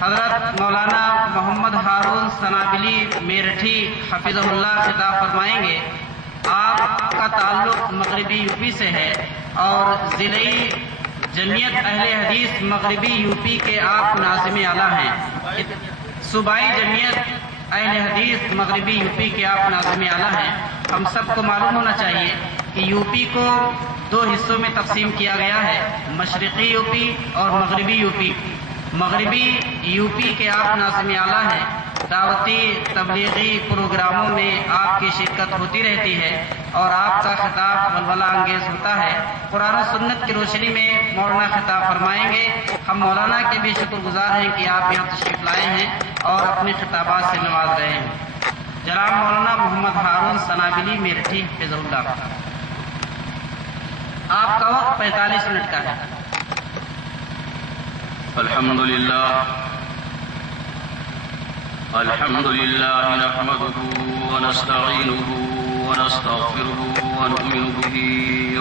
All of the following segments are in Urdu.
حضرت مولانا محمد ہارون سنابلی میرٹھی حفظہ اللہ خطاب فرمائیں گے۔ آپ کا تعلق مغربی یو پی سے ہے اور ضلعی جمعیت اہل حدیث مغربی یو پی کے آپ ناظم اعلیٰ ہیں۔ صوبائی جمعیت اہل حدیث مغربی یو پی کے آپ ناظم اعلیٰ ہیں۔ ہم سب کو معلوم ہونا چاہیے کہ یو پی کو دو حصوں میں تقسیم کیا گیا ہے، مشرقی یو پی اور مغربی یو پی۔ مغربی یو پی کے آپ ناظم اعلیٰ ہیں۔ دعوتی تبلیغی پروگراموں میں آپ کی شرکت ہوتی رہتی ہے اور آپ کا خطاب ولولہ انگیز ہوتا ہے۔ قرآن و سنت کی روشنی میں مولانا خطاب فرمائیں گے۔ ہم مولانا کے بھی شکر گزار ہیں کہ آپ یہاں تشریف لائے ہیں اور اپنے خطابات سے نواز رہے ہیں۔ جناب مولانا محمد ہارون سنابلی میرٹھی حفظہ اللہ، آپ کا وقت 45 منٹ کا ہے۔ الحمد لله نحمده ونستعينه ونستغفره ونؤمن به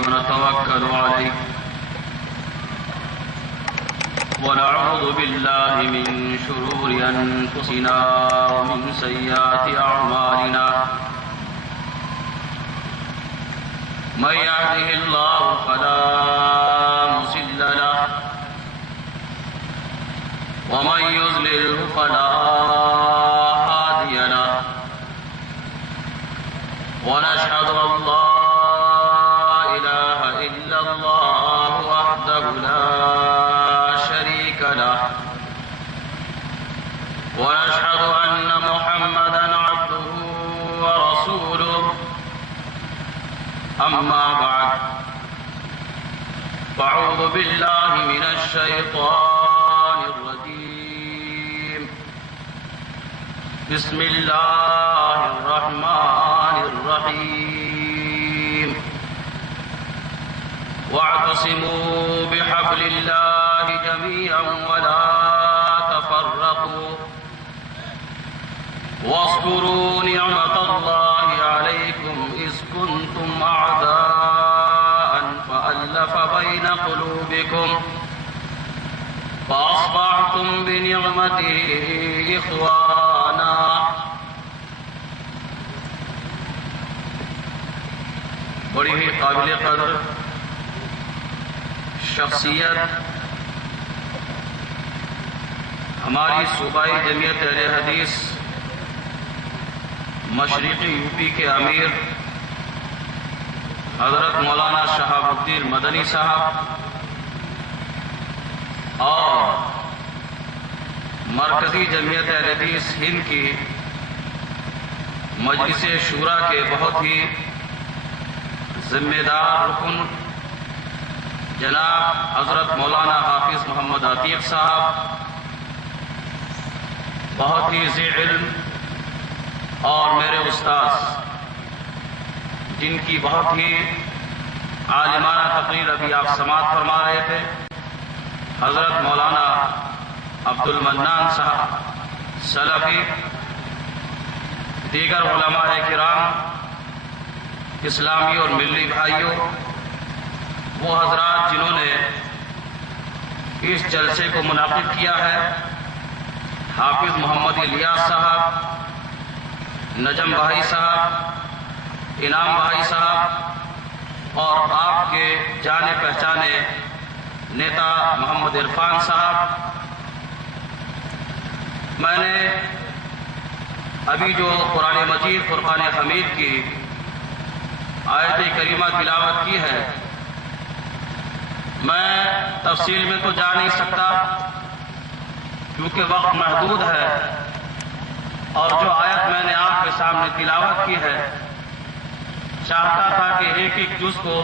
ونتوكل عليه ونعوذ بالله من شرور أنفسنا ومن سيئات أعمالنا من يهده الله فلا مضل له ومن يضلل فلا هادي له ونشهد أن لا إله إلا الله وحده لا شريك له ونشهد أن محمدا عبده ورسوله أما بعد فأعوذ بالله من الشيطان الرجيم بسم الله الرحمن الرحيم واعتصموا بحبل الله جميعا ولا تفرقوا واذكروا نعمة الله عليكم إذ كنتم أعداء فألف بين قلوبكم فأصبحتم بنعمته إخوانا بڑی ہی قابل قدر شخصیت ہماری صوبائی جمعیت اہل حدیث مشرقی یو پی کے امیر حضرت مولانا شہاب الدین مدنی صاحب اور مرکزی جمعیت اہل حدیث ہند کی مجلس شورا کے بہت ہی ذمہ دار رکن جناب حضرت مولانا حافظ محمد عتیق صاحب، بہت ہی ذی علم اور میرے استاذ جن کی بہت ہی عالمانہ تقریر ابھی آپ سماعت فرما رہے تھے، حضرت مولانا عبد المنان صاحب سلفی، دیگر علماء کرام، اسلامی اور ملی بھائیوں، وہ حضرات جنہوں نے اس جلسے کو منعقد کیا ہے، حافظ محمد الیاس صاحب، نجم بھائی صاحب، انعام بھائی صاحب اور آپ کے جانے پہچانے نیتا محمد عرفان صاحب۔ میں نے ابھی جو قرآن مجید فرقان حمید کی آیت کریمہ تلاوت کی ہے، میں تفصیل میں تو جا نہیں سکتا کیونکہ وقت محدود ہے، اور جو آیت میں نے آپ کے سامنے تلاوت کی ہے، چاہتا تھا کہ ایک ایک جز کو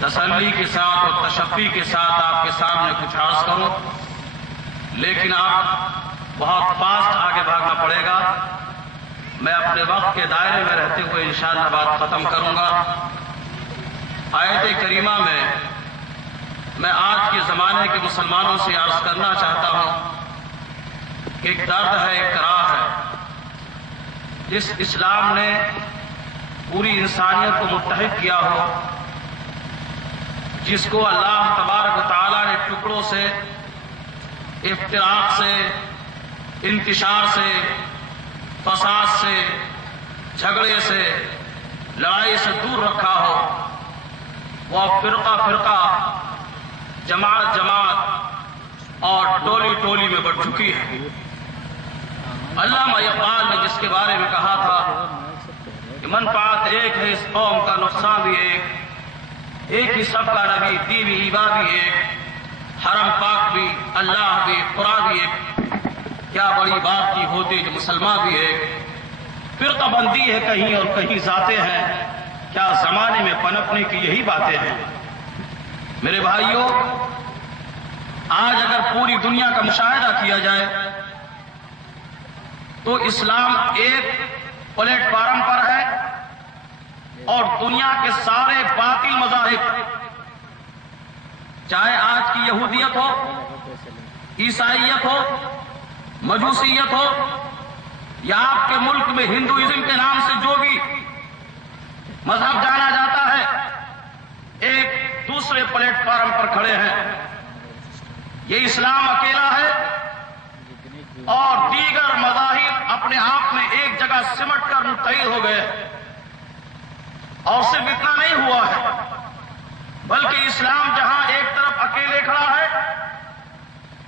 تسلی کے ساتھ اور تشفی کے ساتھ آپ کے سامنے کچھ عرض کروں، لیکن آپ بہت فاسٹ آگے بھاگنا پڑے گا۔ میں اپنے وقت کے دائرے میں رہتے ہوئے انشاءاللہ بات ختم کروں گا۔ آیت کریمہ میں میں آج کے زمانے کے مسلمانوں سے عرض کرنا چاہتا ہوں کہ ایک درد ہے، ایک کراہ ہے، جس اسلام نے پوری انسانیت کو متحد کیا ہو، جس کو اللہ تبارک و تعالیٰ نے ٹکڑوں سے افتراق سے، انتشار سے، فساد سے، جھگڑے سے، لڑائی سے دور رکھا ہو، وہ فرقہ فرقہ، جماعت جماعت اور ٹولی ٹولی میں بڑھ چکی ہے۔ علامہ اقبال نے جس کے بارے میں کہا تھا کہ منفعت ایک ہے اس قوم کا، نقصان بھی ایک ہی سب کا نبی، دی بھی ایبا بھی ایک، حرم پاک بھی، اللہ بھی، قرآن بھی ایک، کیا بڑی بات کی ہوتی جو مسلمان بھی ایک۔ فرقہ بندی ہے کہیں اور کہیں ذاتیں ہیں، کیا زمانے میں پنپنے کی یہی باتیں ہیں۔ میرے بھائیوں، آج اگر پوری دنیا کا مشاہدہ کیا جائے تو اسلام ایک پلیٹ فارم پر ہے اور دنیا کے سارے باطل مذاہب، چاہے آج کی یہودیت ہو، عیسائیت ہو، مجوسیت ہو، یا آپ کے ملک میں ہندوازم کے نام سے جو بھی مذہب جانا جاتا ہے، ایک دوسرے پلیٹ فارم پر کھڑے ہیں۔ یہ اسلام اکیلا ہے اور دیگر مذاہب اپنے آپ میں ایک جگہ سمٹ کر متحد ہو گئے، اور صرف اتنا نہیں ہوا ہے بلکہ اسلام جہاں ایک طرف اکیلے کھڑا ہے،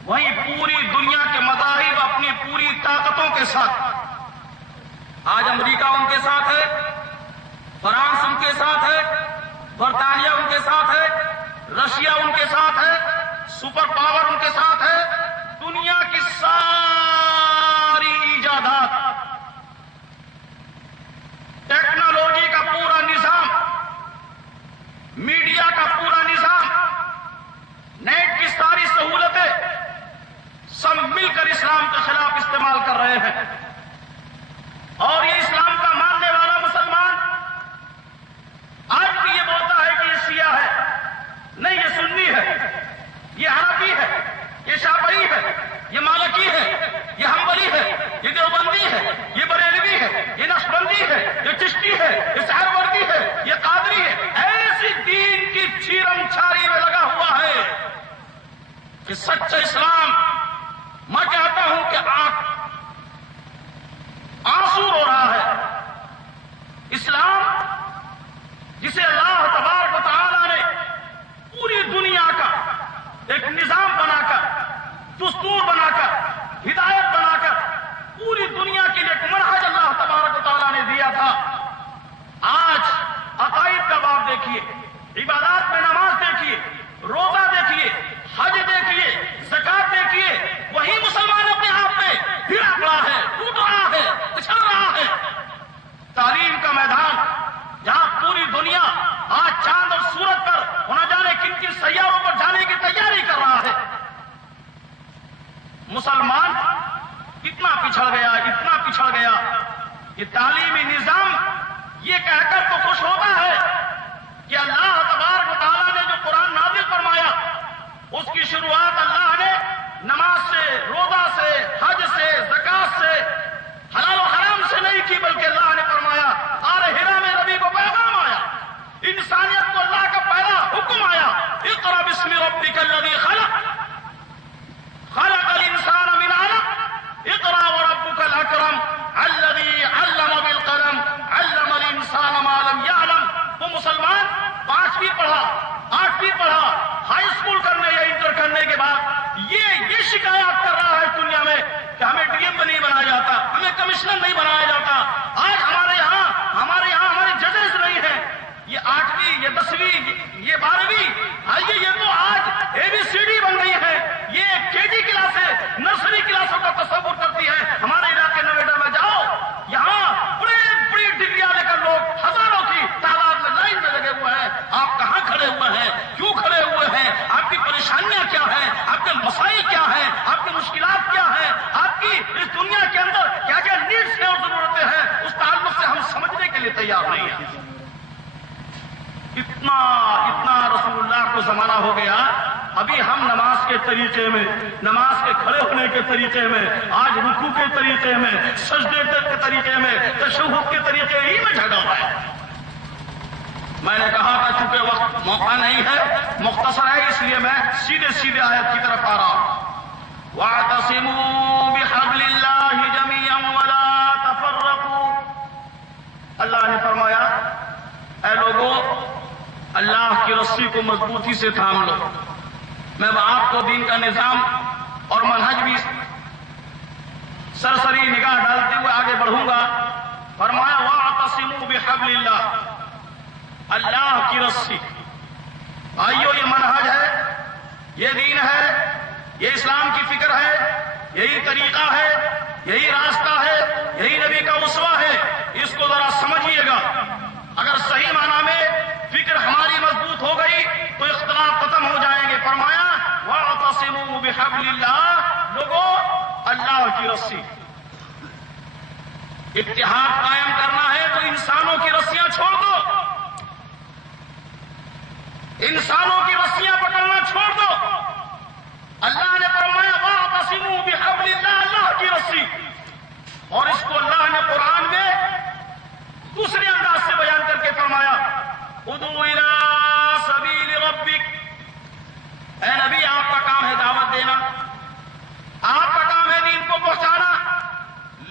وہیں پوری دنیا کے مذاہب اپنی پوری طاقتوں کے ساتھ، آج امریکہ ان کے ساتھ ہے، فرانس ان کے ساتھ ہے، برطانیہ ان کے ساتھ ہے، رشیا ان کے ساتھ ہے، سپر پاور ان کے ساتھ ہے، دنیا کی ساری ایجادات، ٹیکنالوجی کا پورا نظام، میڈیا کا پورا نظام، نیٹ کی ساری سہولتیں سب مل کر اسلام کے خلاف استعمال کر رہے ہیں۔ اور یہ اسلام کا ماننے والا مسلمان آج بھی یہ بولتا ہے کہ یہ شیعہ ہے، نہیں، یہ سنی ہے، یہ حنفی ہے، یہ شافعی ہے، یہ مالکی ہے، یہ حنبلی ہے، یہ دیوبندی ہے، یہ بریلوی ہے، یہ نقشبندی ہے، یہ چشتی ہے، یہ سہروردی ہے، یہ قادری ہے، ایسی دین کی چھیرم چھاری میں لگا ہوا ہے کہ سچا اسلام، میں کہتا ہوں کہ آنسو رو رہا ہے۔ اسلام جسے اللہ تبارک و تعالیٰ نے پوری دنیا کا ایک نظام بنا کر، دستور بنا کر، ہدایت بنا کر، پوری دنیا کے لیے ایک منہج اللہ تبارک و تعالیٰ نے دیا تھا، آج عقائد کا باب دیکھیے، عبادات میں نماز دیکھیے، روزہ دیکھیے، حج دیکھیے، زکات دیکھیے، وہی مسلمان اپنے آپ میں ہرا پڑا ہے، ٹوٹ رہا ہے، پچھڑ رہا ہے۔ تعلیم کا میدان جہاں پوری دنیا آج چاند اور سورج پر نہ جانے کن کن سیاروں پر جانے کی تیاری کر رہا ہے، مسلمان اتنا پچھڑ گیا، اتنا پچھڑ گیا کہ تعلیمی نظام یہ کہہ کر تو خوش ہوتا ہے کہ اللہ تبارک و تعالیٰ نے جو قرآن نازل فرمایا اس کی شروعات اللہ نے نماز سے، روزہ سے، حج سے، زکات سے، حلال و حرام سے نہیں کی، بلکہ اللہ نے فرمایا غار حرا میں نبی کو پیغام آیا، انسانیت کو اللہ کا پہلا حکم آیا، اقرأ باسم ربک الذی خلق، خلق الانسان من علق، اقرأ وربک الاکرم الذی علم بالقلم علم الانسان ما لم یعلم۔ وہ مسلمان 5ویں پڑھا، 8ویں پڑھا، ہائی اسکول کرنے یا انٹر کرنے کے بعد یہ شکایات کر رہا ہے دنیا میں کہ ہمیں ڈی ایم نہیں بنایا جاتا، ہمیں کمشنر نہیں بنایا جاتا، آج ہمارے یہاں ہمارے ججز نہیں ہیں، یہ 8ویں، یہ 10ویں، یہ 12ویں، آئیے یہ تو آج ABCD بن گئی ہے، یہ KG کلاس ہے، نرسری کلاسوں کا تصور کرتی ہے۔ ہمارے علاقے نویڈا میں جاؤ، یہاں بڑی ڈگریاں لے کر لوگ ہزاروں کی تعداد میں لائن میں لگے ہوئے ہیں۔ آپ کہاں کھڑے ہوئے ہیں؟ کیوں کھڑے ہوئے ہیں؟ آپ کی پریشانیاں کیا ہیں؟ آپ کے مسائل کیا ہیں؟ آپ کی مشکلات کیا ہیں؟ آپ کی اس دنیا کے اندر کیا کیا نیڈس ہیں اور ضرورتیں ہیں؟ اس تعلق سے ہم سمجھنے کے لیے تیار نہیں ہیں۔ اتنا رسول اللہ کو زمانہ ہو گیا، ابھی ہم نماز کے طریقے میں، نماز کے کھڑے ہونے کے طریقے میں، آج رکوع کے طریقے میں، سجدے کے طریقے میں، تشہد کے طریقے ہی میں جھگڑا ہوا ہے۔ میں نے کہا کہ چونکہ وقت موقع نہیں ہے، مختصر ہے، اس لیے میں سیدھے آیت کی طرف آ رہا ہوں۔ واعتصموا بحبل اللہ جميعا ولا تفرقوا. اللہ نے فرمایا اے لوگوں اللہ کی رسی کو مضبوطی سے تھام لو. میں اب آپ کو دین کا نظام اور منہج بھی سرسری نگاہ ڈالتے ہوئے آگے بڑھوں گا. فرمایا واعتصموا بحبل اللہ, اللہ کی رسی. بھائیو یہ منہج ہے, یہ دین ہے, یہ اسلام کی فکر ہے, یہی طریقہ ہے, یہی راستہ ہے, یہی نبی کا اسوہ ہے. اس کو ذرا سمجھیے گا. اگر صحیح معنی میں فکر ہماری مضبوط ہو گئی تو اختلاف ختم ہو جائیں گے. فرمایا واعتصموا بحبل اللہ, لوگوں اللہ کی رسی. اتحاد قائم کرنا ہے تو انسانوں کی رسیاں چھوڑ دو, انسانوں کی رسیاں پکڑنا چھوڑ دو. اللہ نے فرمایا واعتصموا بحبل اللہ, اللہ کی رسی. اور اس کو اللہ نے قرآن میں دوسرے انداز سے بیان کر کے فرمایا ادعو الی سبیل ربک. اے نبی آپ کا کام ہے دعوت دینا, آپ کا کام ہے دین کو پہنچانا,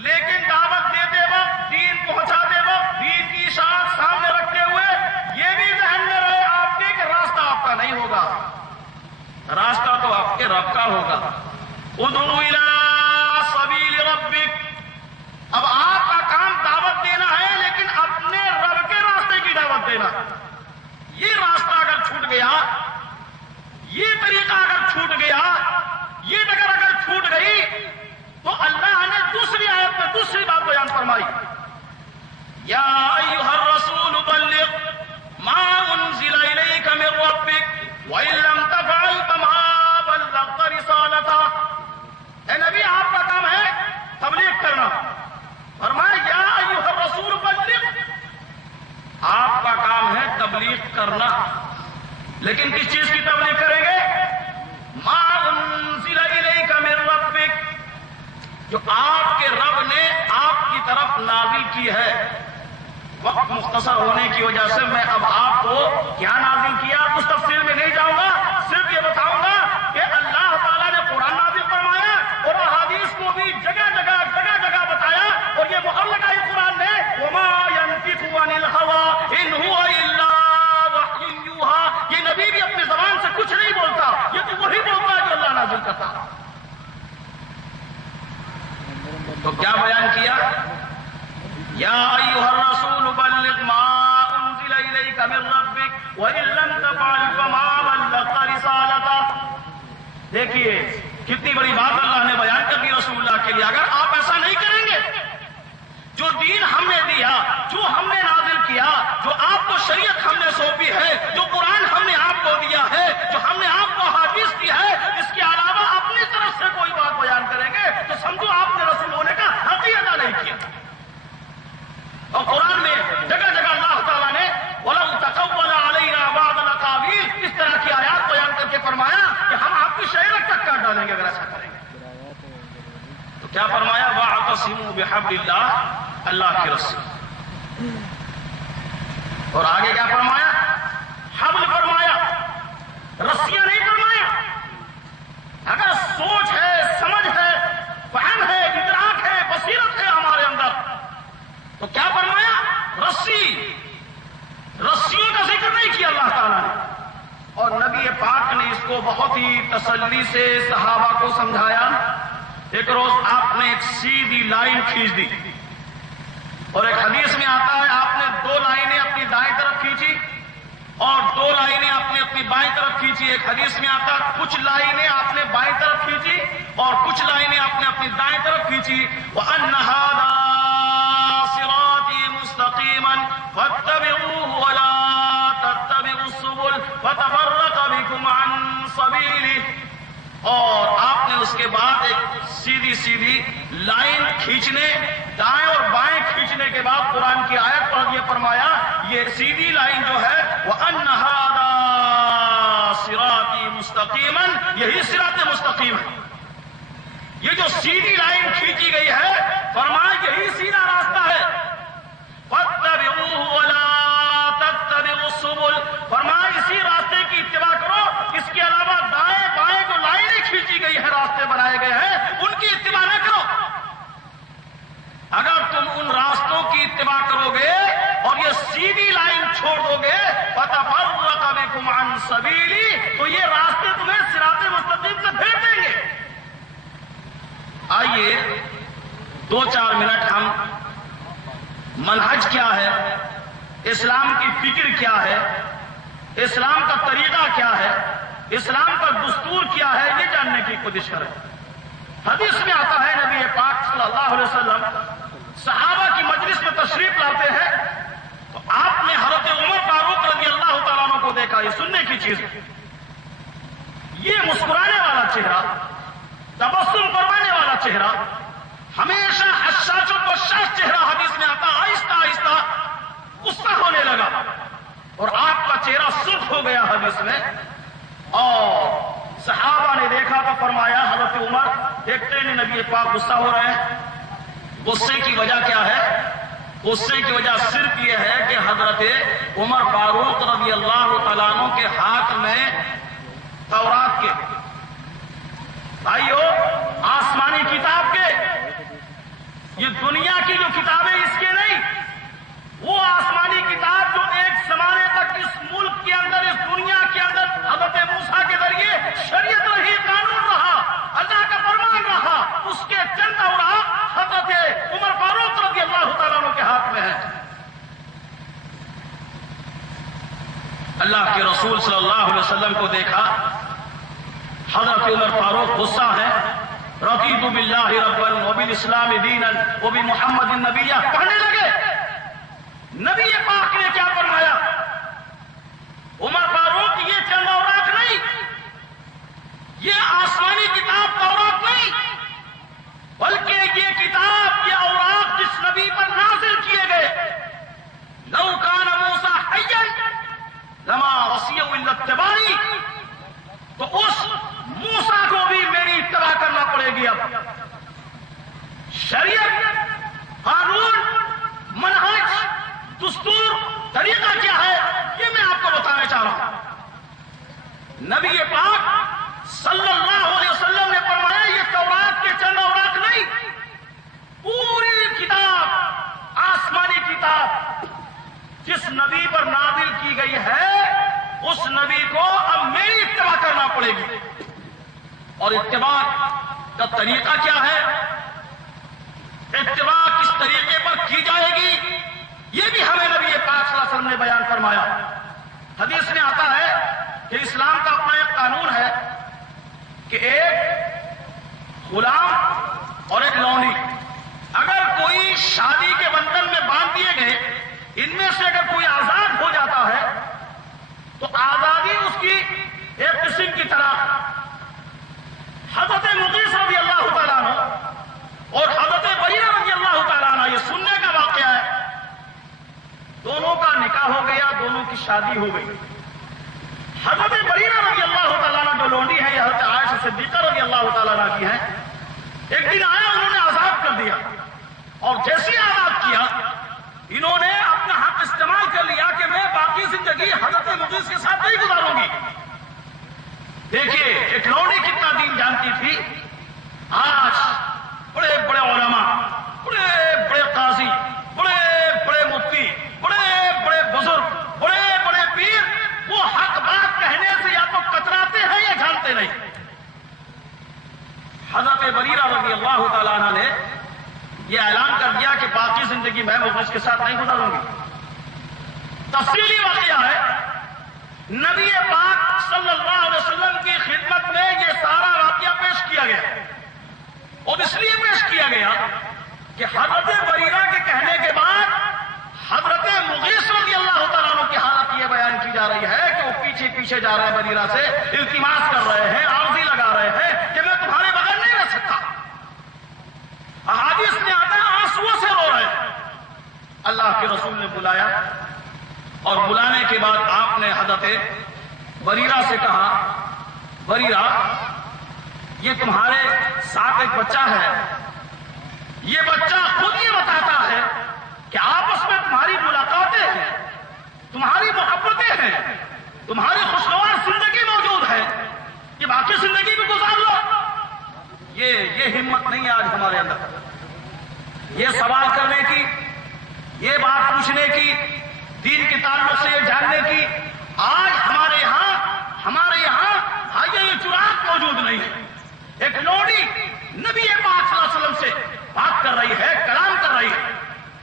لیکن دعوت دیتے وقت, دین پہنچاتے وقت دین کی اشاعت سامنے رکھتے ہوئے یہ بھی ذہن میں رہے آپ کے کہ راستہ آپ کا نہیں ہوگا, راستہ تو آپ کے رب کا ہوگا. ادعو الی سبیل ربک. اب آپ کا کام دعوت دینا ہے لیکن اپنے رب کے راستے کی دعوت دینا. یہ راستہ اگر چھوٹ گیا, یہ طریقہ اگر چھوٹ گیا, یہ ڈگر اگر چھوٹ گئی تو اللہ نے دوسری آیت میں دوسری بات بیان فرمائی یا ایھا الرسول بلغ ما انزل الیک من ربک وان لم تفعل فما بلغت رسالتہ. اے نبی آپ کا کام ہے تبلیغ کرنا. فرمایا یا ایھا الرسول بلغ, آپ کا کام ہے تبلیغ کرنا, لیکن کس چیز کی تبلیغ کریں گے؟ ما انزل الیک من ربک, جو آپ کے رب نے آپ کی طرف نازل کی ہے. وقت مختصر ہونے کی وجہ سے میں اب آپ کو کیا نازل کیا اس تفصیل میں نہیں جاؤں گا, صرف یہ بتاؤں گا کہ اللہ تعالیٰ نے قرآن نازل فرمایا اور احادیث کو بھی جگہ جگہ بتایا. اور یہ معلقہ قرآن نے وما ينطق عن الهوى ان هو الا وحی یوحی, یہ نبی بھی اپنی زبان سے کچھ نہیں بولتا, یہ تو وہی بولتا ہے جو اللہ نازل کرتا. تو کیا بیان کیا؟ یا ایھا الرسول بلغ ما انزل الیک من ربک وان لم تفعل فما بلغت رسالتہ. دیکھیے کتنی بڑی بات اللہ نے بیان کر دی رسول اللہ کے لیے. اگر آپ ایسا نہیں کریں گے, جو دین ہم نے دیا, جو ہم نے نازل کیا, جو آپ کو شریعت ہم نے سونپی ہے, جو قرآن ہم نے آپ کو دیا ہے, جو ہم نے آپ کو حدیث دی ہے, اس کے علاوہ اپنی طرف سے کوئی بات بیان کریں گے تو سمجھو آپ نے رسول ہونے کا حق ہی ادا نہیں کیا. اور قرآن میں جگہ اللہ تعالیٰ نے وَلَوْ تَقَوَّلَ عَلَيْنَا بَعْضَ الْأَقَاوِيلِ اس طرح کی آیات بیان کر کے فرمایا کہ ہم آپ کی شریعت تک کاٹ ڈالیں گے اگر ایسا کریں گے. تو کیا فرمایا وَاعْتَصِمُوا بِحَبْلِ اللَّهِ, اللہ کی رسی. اور آگے کیا فرمایا؟ حبل فرمایا, رسیاں نہیں فرمایا. اگر سوچ ہے, سمجھ ہے, فہم ہے, ادراک ہے, بصیرت ہے ہمارے اندر تو کیا فرمایا؟ رسی. رسیوں کا ذکر نہیں کیا اللہ تعالیٰ نے. اور نبی پاک نے اس کو بہت ہی تسلی سے صحابہ کو سمجھایا. ایک روز آپ نے ایک سیدھی لائن کھینچ دی اور ایک حدیث میں آتا ہے آپ نے 2 لائنیں اپنی دائیں طرف کھینچی اور 2 لائنیں آپ نے اپنی بائیں طرف کھینچی. ایک حدیث میں آتا کچھ لائنیں آپ نے بائیں طرف کھینچی اور کچھ لائنیں آپ نے اپنی دائیں طرف کھینچی. وَأَنَّ هَذَا صِرَاطِي مُسْتَقِيمًا فَاتَّبِعُوهُ وَلَا تَتَّبِعُوا السُّبُلَ فَتَفَرَّقَ بِكُمْ عَن سَبِيلِهِ. اور آپ نے اس کے بعد ایک سیدھی لائن کھینچنے, دائیں اور بائیں کھینچنے کے بعد قرآن کی آیت پر یہ فرمایا یہ سیدھی لائن جو ہے وَأَنَّ هَذَا صِرَاطِي مُسْتَقِيمًا, یہی صراط مستقیم ہے. یہ جو سیدھی لائن کھینچی گئی ہے فرمایا یہی سیدھا راستہ ہے. فَاتَّبِعُوهُ وَلَا تَتَّبِعُوا السُّبُلَ, فرمایا اسی راستے کی اتباع کرو, اس کے علاوہ دائیں بائیں جو لائنیں کھینچی گئی ہے, راستے بنائے گئے چھوڑ دو گے فَتَفَرَّقَ بِكُمْ عَنْ سَبِيلِي، تو یہ راستے تمہیں صراط مستقیم سے پھیر دیں گے۔ آئیے 2-4 منٹ ہم منہج کیا ہے، اسلام کی فکر کیا ہے، اسلام کا طریقہ کیا ہے، اسلام کا دستور کیا ہے، یہ جاننے کی کوشش کریں۔ حدیث میں آتا ہے نبی پاک صلی اللہ علیہ وسلم صحابہ کی مجلس میں تشریف لاتے ہیں تو آپ نے حضرت عمر فاروق رضی اللہ تعالیٰ عنہ کو دیکھا۔ یہ سننے کی چیز ہے، یہ مسکرانے والا چہرہ، تبسم کروانے والا چہرہ، ہمیشہ حشاش و بشاش چہرہ حدیث میں آتا، آہستہ آہستہ غصہ ہونے لگا اور آپ کا چہرہ سرخ ہو گیا حدیث میں۔ اور صحابہ نے دیکھا تو فرمایا حضرت عمر دیکھتے ہیں نبی پاک غصہ ہو رہے ہیں۔ غصے کی وجہ کیا ہے؟ غصے کی وجہ صرف یہ ہے کہ حضرت عمر فاروق رضی اللہ تعالیٰ عنہ کے ہاتھ میں تورات کے، بھائیو آسمانی کتاب کے، یہ دنیا کی جو کتابیں اس کے نہیں، وہ آسمانی کتاب جو ایک زمانے تک اس ملک کے اندر، اس دنیا کے اندر حضرت موسیٰ کے ذریعے شریعت رہی، قانون رہا، اللہ کا فرمان رہا، اس کے چند اوراق حضرت عمر فاروق رضی اللہ تعالیٰ عنہ کے ہاتھ میں ہے۔ اللہ کے رسول صلی اللہ علیہ وسلم کو دیکھا، حضرت عمر فاروق غصہ ہے، رضیت باللہ ربا وبالاسلام دینا وبمحمد نبیہ پڑھنے لگے۔ نبی پاک نے کیا فرمایا؟ عمر فاروق یہ چند اوراق نہیں، یہ آسمانی کتاب تورات نہیں، بلکہ یہ کتاب، یہ اوراق جس نبی پر نازل کیے گئے، لو کان موسیٰ حیا لما وصیہ الا اتباعی، تو اس موسیٰ کو بھی میری اتباع کرنا پڑے گی۔ اب شریعت، قانون، منہج، دستور، طریقہ کیا ہے، یہ میں آپ کو بتانا چاہ رہا ہوں۔ نبی پاک صلی اللہ علیہ وسلم نے فرمایا یہ تورات کے چند اوراق نہیں، پوری کتاب، آسمانی کتاب جس نبی پر نازل کی گئی ہے، اس نبی کو اب میری اتباع کرنا پڑے گی۔ اور اتباع کا طریقہ کیا ہے، اتباع کس طریقے پر کی جائے گی، یہ بھی ہمیں نبی پاک صلی اللہ علیہ وسلم نے بیان فرمایا۔ حدیث میں آتا ہے کہ اسلام کا اپنا ایک قانون ہے کہ ایک غلام اور ایک لونڈی اگر کوئی شادی کے بندھن میں باندھ دیے گئے، ان میں سے اگر کوئی آزاد ہو جاتا ہے تو آزادی اس کی ایک قسم کی طرح حضرت مغیث رضی اللہ تعالیٰ عنہ اور حضرت بریرہ رضی اللہ تعالیٰ عنہ، یہ سننے کا واقعہ ہے، دونوں کا نکاح ہو گیا، دونوں کی شادی ہو گئی۔ حضرت بریرہ رضی اللہ تعالیٰ عنہ جو لونڈی ہے، یہ حضرت عائشہ صدیقہ رضی اللہ تعالیٰ عنہ کی ہے، ایک دن آیا، انہوں نے آزاد کر دیا، اور جیسے آزاد کیا انہوں نے اپنا حق استعمال کر لیا کہ میں باقی زندگی حضرت مغیث کے ساتھ نہیں گزاروں گی۔ دیکھیے ایک لونڈی کتنا دین جانتی تھی، آج بڑے بڑے علماء، بڑے بڑے قاضی، بڑے بڑے مفتی، بڑے بڑے بزرگ، بڑے بڑے پیر، وہ حق بات کہنے سے یا تو کتراتے ہیں یا جانتے نہیں۔ حضرت بریرہ رضی اللہ تعالیٰ عنہ نے یہ اعلان کر دیا کہ باقی زندگی میں مغیث کے ساتھ نہیں گزاروں گی۔ تفصیلی واقعہ ہے، نبی پاک صلی اللہ علیہ وسلم کی خدمت میں یہ سارا واقعہ پیش کیا گیا، اور اس لیے پیش کیا گیا کہ حضرت بریرہ کے کہنے کے بعد حضرت مغیث رضی اللہ تعالیٰ عنہ کی حالت یہ بیان کی جا رہی ہے کہ وہ پیچھے پیچھے جا رہے ہیں، بریرہ سے التماس کر رہے ہیں، عرضی لگا رہے ہیں کہ میں تمہارے بغیر نہیں رہ سکتا۔ احادیث میں آتا ہے آنسوؤں سے رو رہے ہیں۔ اللہ کے رسول نے بلایا، اور بلانے کے بعد آپ نے حضرت بریرہ سے کہا، بریرہ یہ تمہارے ساتھ ایک بچہ ہے، یہ بچہ خود یہ بتاتا ہے کہ آپس میں تمہاری ملاقاتیں ہیں، تمہاری محبتیں ہیں، تمہاری خوشگوار زندگی موجود ہے، یہ باقی زندگی بھی گزار لو۔ یہ ہمت نہیں ہے آج ہمارے اندر، یہ سوال کرنے کی، یہ بات پوچھنے کی، دین کے تعلق سے یہ جاننے کی آج ہمارے یہاں یہ چراغ موجود نہیں ہے. ایک لوڑی نبی پاک صلی اللہ علیہ وسلم سے بات کر رہی ہے، کلام کر رہی ہے.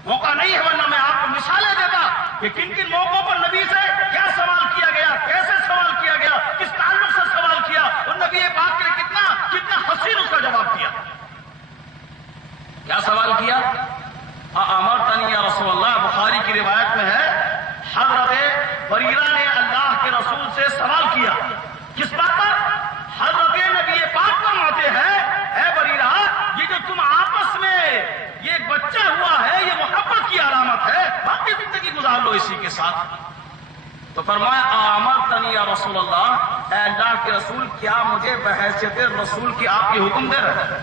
موقع نہیں ہے ورنہ میں آپ کو مثالیں دیتا کہ کن کن موقعوں پر نبی سے کیا سوال کیا گیا، کیسے سوال کیا گیا، کس تعلق سے سوال کیا، اور نبی پاک نے کتنا حسین اس کا جواب دیا. کیا سوال کیا؟ امرتنی یا رسول اللہ، بخاری کی روایت میں ہے حضرت بریرہ نے اللہ کے رسول سے سوال کیا. کس بات پر؟ حضرت نبی پاک فرماتے ہیں اے بریرہ، یہ جو تم آپس میں یہ ایک بچہ ہوا ہے یہ محبت کی علامت ہے، باقی زندگی گزار لو اسی کے ساتھ. تو فرمایا امرتنی یا رسول اللہ، اے اللہ کے رسول کیا مجھے بحیثیت رسول کی آپ کی حکم دے رہے ہیں؟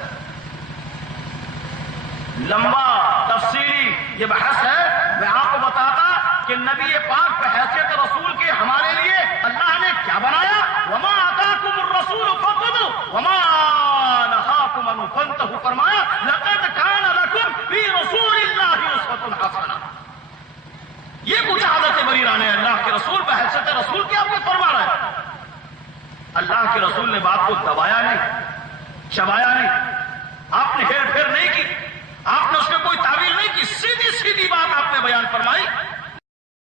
لمبا تفصیلی یہ بحث ہے. میں آپ کو بتاتا کہ نبی پاک بحیثیت رسول کے ہمارے لیے اللہ نے کیا بنایا. وما آتاکم الرسول فخذوہ وما نہاکم عنہ فانتہوا، فرمایا لقد کان لکم فی رسول اللہ اسوۃ حسنہ. یہ پوچھا حضرت بریرہ نے اللہ کے رسول بحیثیت رسول کی آپ کو فرما رہا ہے. اللہ کے رسول نے بات کو دبایا نہیں، چبایا نہیں، آپ نے ہیر پھیر نہیں کی، آپ نے اس میں کوئی تعویل نہیں کی، سیدھی سیدھی بات آپ نے بیان فرمائی.